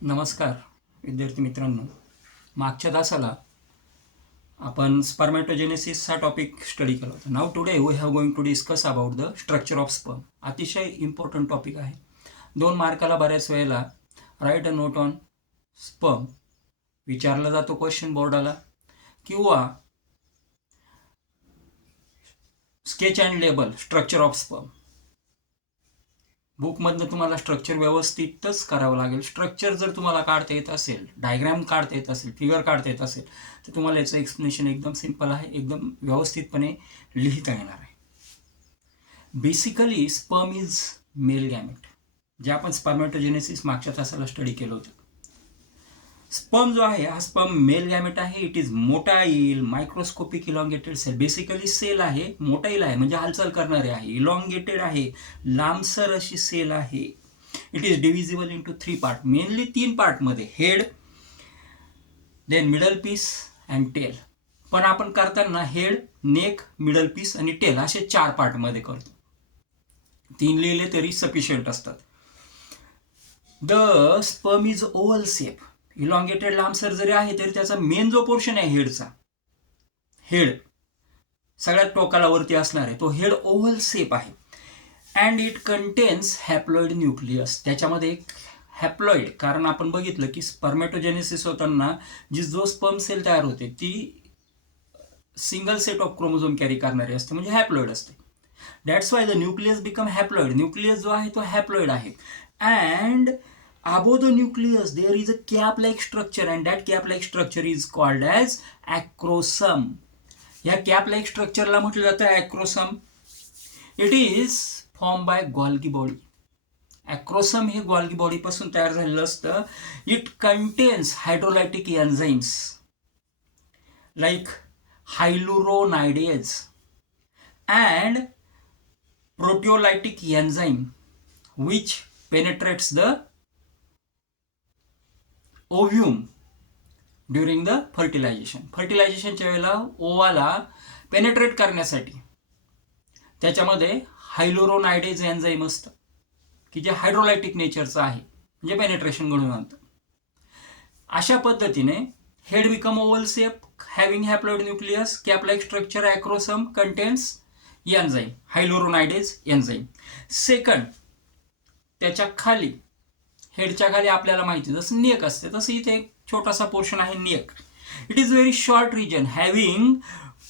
नमस्कार विद्यार्थी मित्रांनो. मागच्या तासाला आपण स्पर्मॅटोजेनेसिस हा टॉपिक स्टडी केला होता. नाव today we have going to discuss about the structure of sperm. अतिशय इम्पॉर्टंट टॉपिक आहे. 2 मार्काला बऱ्याच वेळेला write a note on sperm विचारला जातो क्वेश्चन बोर्डाला, किंवा sketch and label structure of sperm. बुकमधनं तुम्हाला स्ट्रक्चर व्यवस्थितच करावं लागेल. स्ट्रक्चर जर तुम्हाला काढता येत असेल, डायग्राम काढता येत असेल, फिगर काढता येत असेल, तर तुम्हाला याचं एक्सप्लेनेशन एकदम सिम्पल आहे, एकदम व्यवस्थितपणे लिहिता येणार आहे. Basically sperm is male gamete, जे आपण स्पर्मॅटोजेनेसिस मागच्या तासाला स्टडी केलं होतं. स्पर्म जो आहे हा स्पर्म मेल गॅमेट आहे. It is motile microscopic elongated cell. Basically cell आहे, मोटाईल आहे म्हणजे हालचाल करणारे आहे, इलॉंगेटेड आहे, लांबसर अशी सेल आहे. It is divisible into 3 part, mainly 3 पार्टमध्ये, head, then middle piece and tail. पण आपण करताना हेड, नेक, मिडल पीस आणि टेल असे 4 पार्टमध्ये करतो. 3 लिहिले तरी सफिशियंट असतात. The sperm is oval shape, elongated लांबसर जरी आहे तरी त्याचा मेन जो पोर्शन आहे हेडचा, हेड सगळ्यात टोकाला वरती असणार आहे, तो हेड ओव्हल शेप आहे. And it contains haploid nucleus. त्याच्यामध्ये एक हॅप्लॉइड, कारण आपण बघितलं की स्पर्मॅटोजेनेसिस होताना जो स्पर्म सेल तयार होते ती single set of chromosome carry करणारी असते, म्हणजे हॅप्लॉइड असते. That's why the nucleus become haploid. Nucleus जो आहे तो हॅप्लॉइड आहे. And above the nucleus there is a cap-like structure, and that cap-like structure is called as acrosome. या cap-like structureला म्हटलं जातं acrosome. It is formed by Golgi body. acrosome हे Golgi body पासून तयार झालेलं असतं. It contains hydrolytic enzymes like hyaluronidase and proteolytic enzyme which penetrates the ovum during the fertilization. फर्टिलायझेशनच्या वेळेला ओवाला पेनेट्रेट करण्यासाठी त्याच्यामध्ये हायलोरोनायडेज एन्झाईम असतं, की जे हायड्रोलायटिक नेचरचं आहे, म्हणजे पेनेट्रेशन घडवून आणतं. अशा पद्धतीने head become oval shape, having haploid nucleus, cap like structure, acrosome, contains enzyme, hyaluronidase enzyme. Second, त्याच्या खाली, हेडच्या खाली आपल्याला माहिती जसं नेक असते तसं इथे एक छोटासा पोर्शन आहे neck. It is very short region having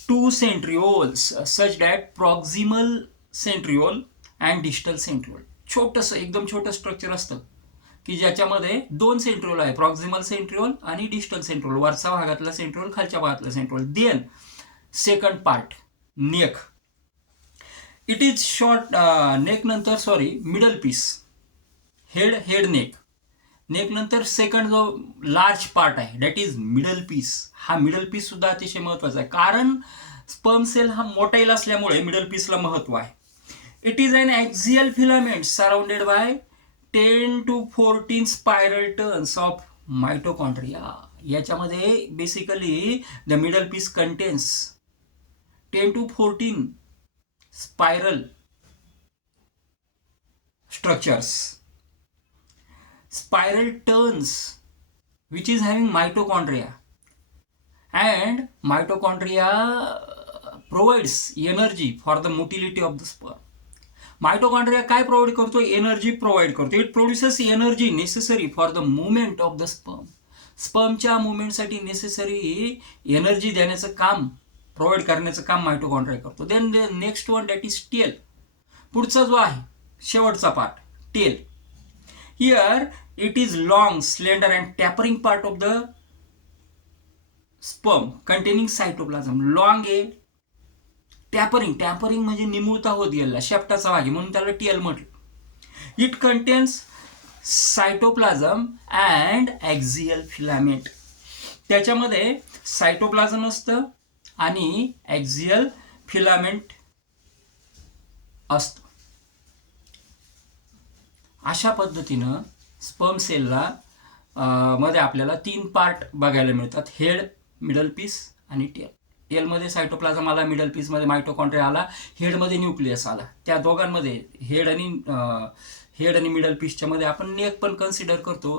2 centrioles such that proximal centriole and distal centriole. छोटंसं, एकदम छोटं स्ट्रक्चर असतं की ज्याच्यामध्ये 2 सेंट्रिओल आहे, प्रॉक्झिमल सेंट्रिओल आणि डिस्टल सेंट्रिओल, वरच्या भागातला सेंट्रिओल, खालच्या भागातला centriole. Then second part neck. It is short neck नंतर middle piece, head neck. Neck नंतर सेकंड जो लार्ज पार्ट आहे दॅट इज मिडल पीस. हा मिडल पीस सुद्धा अतिशय महत्वाचा आहे, कारण स्पर्म सेल हा मोटाईल असल्यामुळे मिडल पीसला महत्व आहे. It is an axial filament surrounded by 10 to 14 spiral turns of mitochondria. याच्यामध्ये basically the middle piece contains 10 to 14 spiral structures, spiral turns which is having mitochondria, and mitochondria provides energy for the motility of the sperm. Mitochondria काय provide करतो? Energy provide करतो. It produces energy necessary for the movement of the sperm. स्पर्मच्या मुवमेंटसाठी necessary energy देण्याचं काम, provide करण्याचं काम mitochondria करतो. Then the next one that is tail. पुढचा जो आहे शेवटचा part tail. Here it is long, slender and tapering part of the sperm containing cytoplasm. Long आहे, टॅपरिंग म्हणजे निमुळता होत गेला, शेपटाचा भाग, म्हणून त्याला टेल म्हटलं. It contains cytoplasm and axial filament. त्याच्यामध्ये सायटोप्लाझम असतं आणि ॲक्झियल फिलामेंट असतं. अशा पद्धतीनं स्पर्म सेलला मध्ये आपल्याला 3 पार्ट बघायला मिळतात, हेड, मिडल पीस आणि टेल. टेलमध्ये सायटोप्लाझम आला, मिडल पीसमध्ये मायटोकॉन्ड्रिया आला, हेडमध्ये न्यूक्लियस आला. त्या दोघांमध्ये हेड आणि हेड आणि मिडल पीसच्या मध्ये आपण नेक पण कन्सिडर करतो.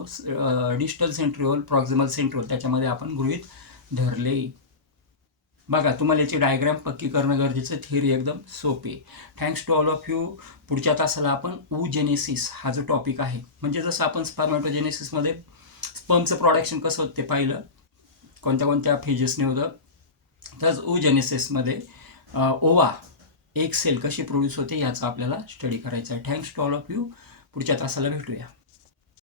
डिस्टल सेंट्रिओल, प्रॉक्सिमल सेंट्रिओल त्याच्यामध्ये आपण गृहीत धरले. बघा, तुम्हाला याची डायग्राम पक्की करणं गरजेचं. थिअरी एकदम सोपी. Thanks to all of you. पुढच्या तासाला आपण oogenesis हा जो टॉपिक आहे, म्हणजे जसं आपण स्पर्मॅटोजेनेसिसमध्ये स्पर्मचं प्रोडक्शन कसं होतं ते पाहिलं, कोणत्या कोणत्या फेजेसने होतं, तसंच oogenesisमध्ये ओवा एक सेल कशी प्रोड्यूस होते याचा आपल्याला स्टडी करायचा आहे. Thanks to all of you. पुढच्या तासाला भेटूया.